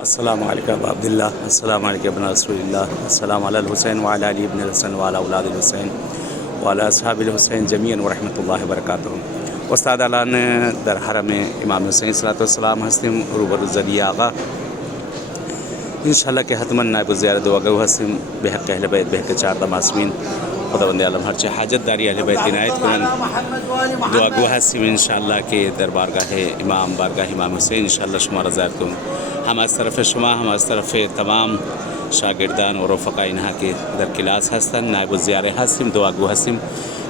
अस्सलामु अलैकुम अबा अब्दुल्लाह, अस्सलामु अलैकुम इब्न रसूलिल्लाह, अस्सलामु अलल हुसैन व अला अली इब्न हसन व अला औलादिल हुसैन व अला अस्हाबिल हुसैन जमीअन व रहमतुल्लाहि व बरकातुहू। उस्ताद आलान दर हरम इमाम हुसैन सलातो सलाम हस्तिम रूबरू ज़रिया आगा इंशाअल्लाह के हतमन नायब ज़ियारत दुआगो हस्तिम बेहक अहले बैत बेहक चार मासूमीन खुदावंद आलम हर चे हाजत दारी अहले बैत इनायत कुरन दुआगो हस्तिम इंशाअल्लाह के दरबारगाह इमाम बारगाह इमाम हुसैन इंशाअल्लाह शुमारा ज़ायरत कुन हम आज तरफ शुमा हम आज तरफ तमाम शागिर्दान और रफ़क़ा इन्हा के दर क्लास हस्तन नायब ज़ियार हस्तिम दुआगो हस्तिम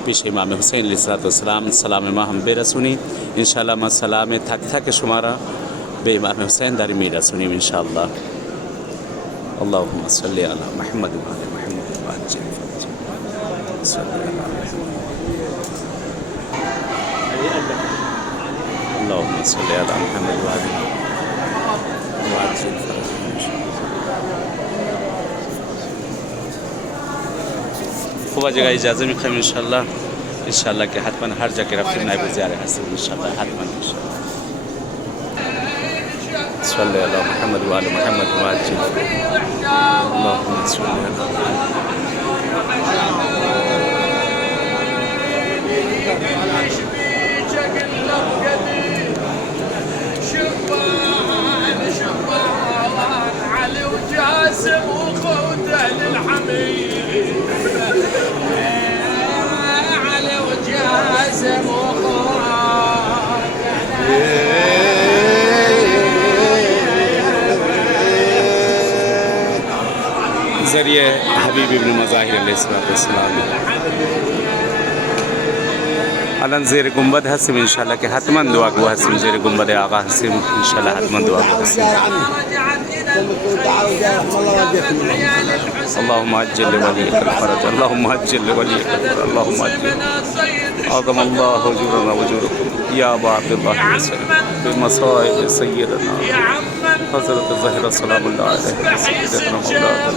पेश इमाम हुसैन अलैहिस्सलाम सलाम मा हम बेरसुनी इंशाअल्लाह मा सलाम थक थक शुमारा बे इमाम हुसैन दारी मेरा सुनी इंशाअल्लाह। अल्लाहुम्मा सल्लि अला मुहम्मद व अला मुहम्मद व अज्जिल अल्लाहुम्मा सल्लि अला मुहम्मद व अला खूब जगह इजाज़त में खम इंशाअल्लाह के हतमन हर जगह रफ्त नायब ज़ियार हस्तिम इंशाअल्लाह हतमन सल्लि अला मुहम्मद व अला मुहम्मद व अज्जिल अल्लाहुम्मा सल्लि अला علي وجاسم وخوته للحميد علي وجاسم ज़रिए हबीब इब्न मज़ाहिर अलैहिस्सलाम अलन ज़ेर गुंबद हस्तिम इंशाअल्लाह के हतमन दुआगो हस्तिम ज़ेर गुंबद आगा हस्तिम इंशाअल्लाह हतमन दुआगो हस्तिम। अल्लाहुम्मा अज्जिल वलियकल फरज अल्लाहुम्मा अज्जिल वलियकल फरज अल्लाहुम्मा अज्जिल अज़म अल्लाहु उजूरना व उजूरकुम या अबा अब्दुल्लाह बिमसाइब सय्यदना हज़रत ज़हरा सलामुल्लाह अलैहा सय्यदना मौलाना